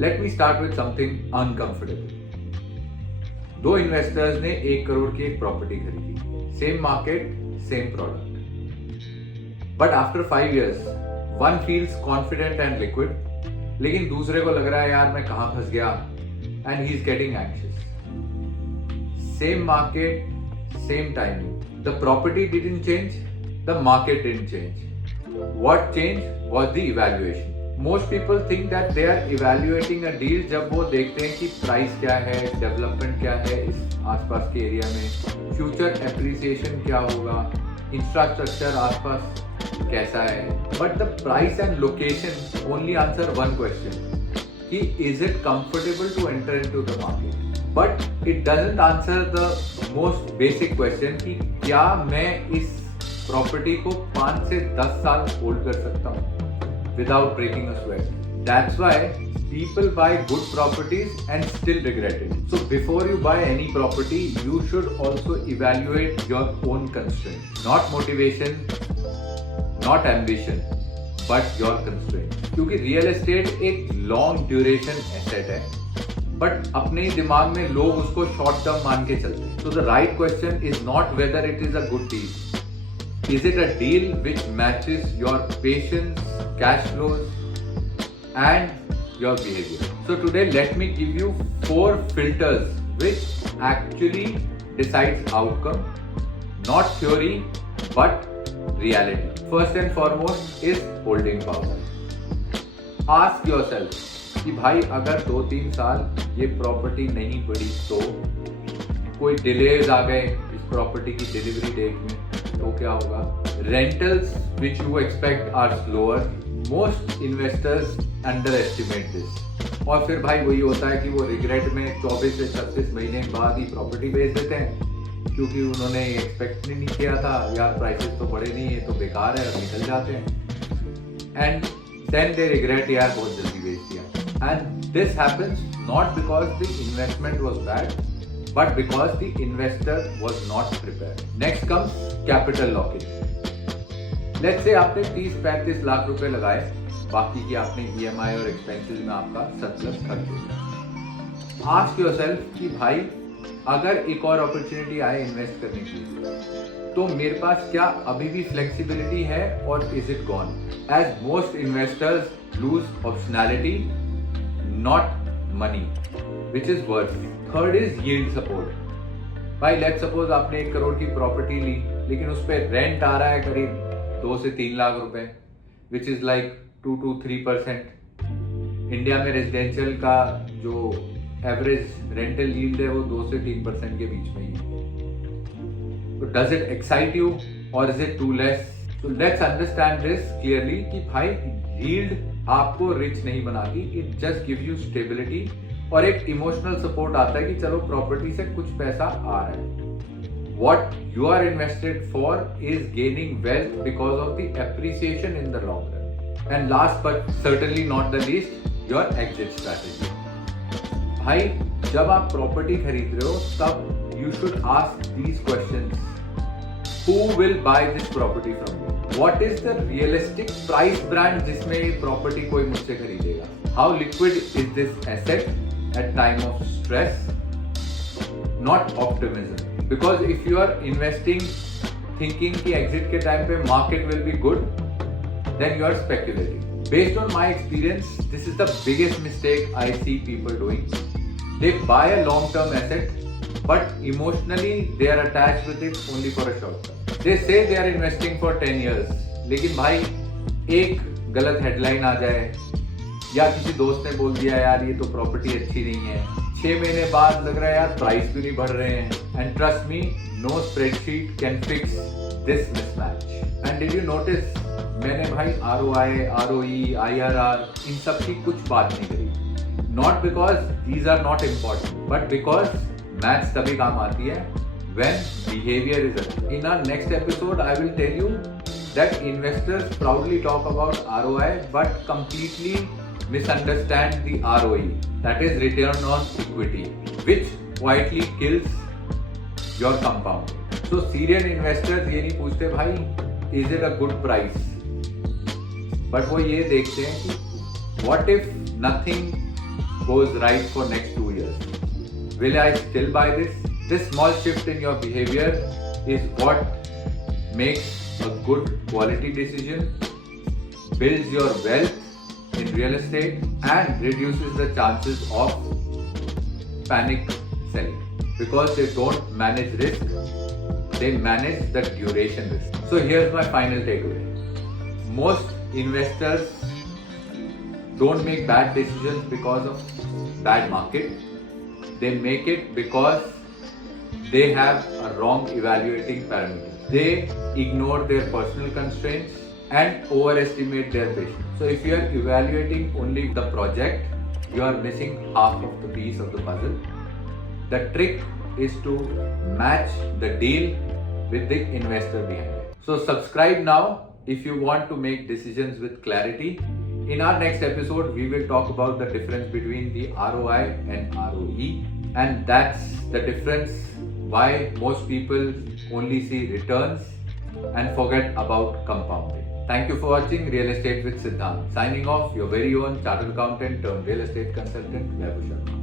Let me start with something uncomfortable. दो investors ने 1 करोड़ की एक प्रॉपर्टी खरीदी, same market, same product, but after 5 years one feels confident and liquid, लेकिन दूसरे को लग रहा है यार मैं कहां फंस गया, and he is getting anxious. Same market, same timing, the property didn't change, the market didn't change. What changed was the evaluation. Most people think that they are evaluating a deal जब वो देखते हैं कि price क्या है, development क्या है इस आसपास के एरिया में, फ्यूचर एप्रिसिएशन क्या होगा, इंफ्रास्ट्रक्चर आसपास कैसा है। But the price and location only answer one question कि is it comfortable to enter into the market, but it doesn't answer the most basic question कि क्या मैं इस प्रॉपर्टी को 5 से 10 साल होल्ड कर सकता हूँ without breaking a sweat. That's why people buy good properties and still regret it. So before you buy any property, you should also evaluate your own constraint, not motivation, not ambition, but your constraint. क्योंकि real estate एक long duration asset है, but अपने ही दिमाग में लोग उसको short term मान के चलते हैं। So the right question is not whether it is a good deal. Is it a deal which matches your patience, cash flows, and your behavior? So today let me give you 4 filters which actually decides outcome, not theory but reality. First and foremost is holding power. Ask yourself कि भाई अगर 2-3 साल ये property नहीं बढ़ी तो कोई delays आ गए इस प्रॉपर्टी की डिलीवरी डेट में तो क्या होगा। Rentals which you expect are slower, most investors underestimate this, और फिर भाई वही होता है कि वो रिग्रेट में 24 से 36 महीने बाद ही प्रॉपर्टी बेच देते हैं क्योंकि उन्होंने एक्सपेक्ट नहीं किया था, यार प्राइसेस तो बढ़े नहीं है तो बेकार है, और निकल जाते हैं एंड देन दे रिग्रेट यार बहुत जल्दी बेच दिया। And this happens not because the investment was bad but because the investor was not prepared. Next comes capital lock-in. Let's say आपने 30-35 लाख रुपए लगाए, बाकी की आपने EMI और एक्सपेंसेस में आपका सरप्लस खर्च हो गया। Ask yourself कि भाई अगर एक और अपॉर्चुनिटी आए इन्वेस्ट करने की तो मेरे पास क्या अभी भी फ्लेक्सिबिलिटी है और is it gone. As most investors lose optionality, not money, which is worth. Third is yield support. भाई लेट्स सपोज आपने 1 करोड़ की प्रॉपर्टी ली लेकिन उस पर रेंट आ रहा है करीब 2 से 3 लाख रुपए, which is like 2 to 3%। India में रेजिडेंशियल का जो एवरेज रेंटल यील्ड है वो 2 से 3% के बीच में ही है। तो डज इट एक्साइट यू और is it too less? So let's understand this clearly कि भाई yield आपको रिच नहीं बनाती, it just gives you stability और एक इमोशनल सपोर्ट आता है कि चलो प्रॉपर्टी से कुछ पैसा आ रहा है। What you are invested for is gaining wealth because of the appreciation in the long run. And last but certainly not the least, your exit strategy. भाई जब आप प्रॉपर्टी खरीद रहे हो तब you should ask these questions. Who will buy this property from you? What is the realistic price brand जिसमें ये property कोई मुझसे खरीदेगा? How liquid is this asset at time of stress? Not optimism. Because if you are investing thinking कि exit के time पे market will be good, then you are speculating. Based on my experience, this is the biggest mistake I see people doing. They buy a long-term asset, but emotionally they are attached with it only for a short term. They say they are investing for 10 years, लेकिन भाई एक गलत headline आ जाए या किसी दोस्त ने बोल दिया यार ये तो प्रॉपर्टी अच्छी नहीं है, 6 महीने बाद लग रहा है यार प्राइस भी नहीं बढ़ रहे हैं। And trust me, no spreadsheet can fix this mismatch. And did you notice मैंने भाई ROI, ROE, IRR इन सब की कुछ बात नहीं करी, not because these are not important but because maths तभी काम आती है when behavior is right. In our next episode, I will tell you that investors proudly talk about ROI but completely misunderstand the ROE, that is return on equity, which quietly kills your compound. So serial investors ये नहीं पूछते भाई is it a good price, but वो ये देखते हैं कि what if nothing goes right for next 2 years. Will I still buy this? This small shift in your behavior is what makes a good quality decision, builds your wealth in real estate, and reduces the chances of panic selling, because they don't manage risk, they manage the duration risk. So here's my final takeaway. Most investors don't make bad decisions because of bad market. They make it because they have a wrong evaluating parameter. They ignore their personal constraints and overestimate their patience. So if you are evaluating only the project, you are missing half of the piece of the puzzle. The trick is to match the deal with the investor behind it. So subscribe now if you want to make decisions with clarity. In our next episode, we will talk about the difference between the ROI and ROE, and that's the difference why most people only see returns and forget about compounding. Thank you for watching Real Estate with Siddhant. Signing off, your very own chartered accountant turned real estate consultant, Vaibhav Sharma.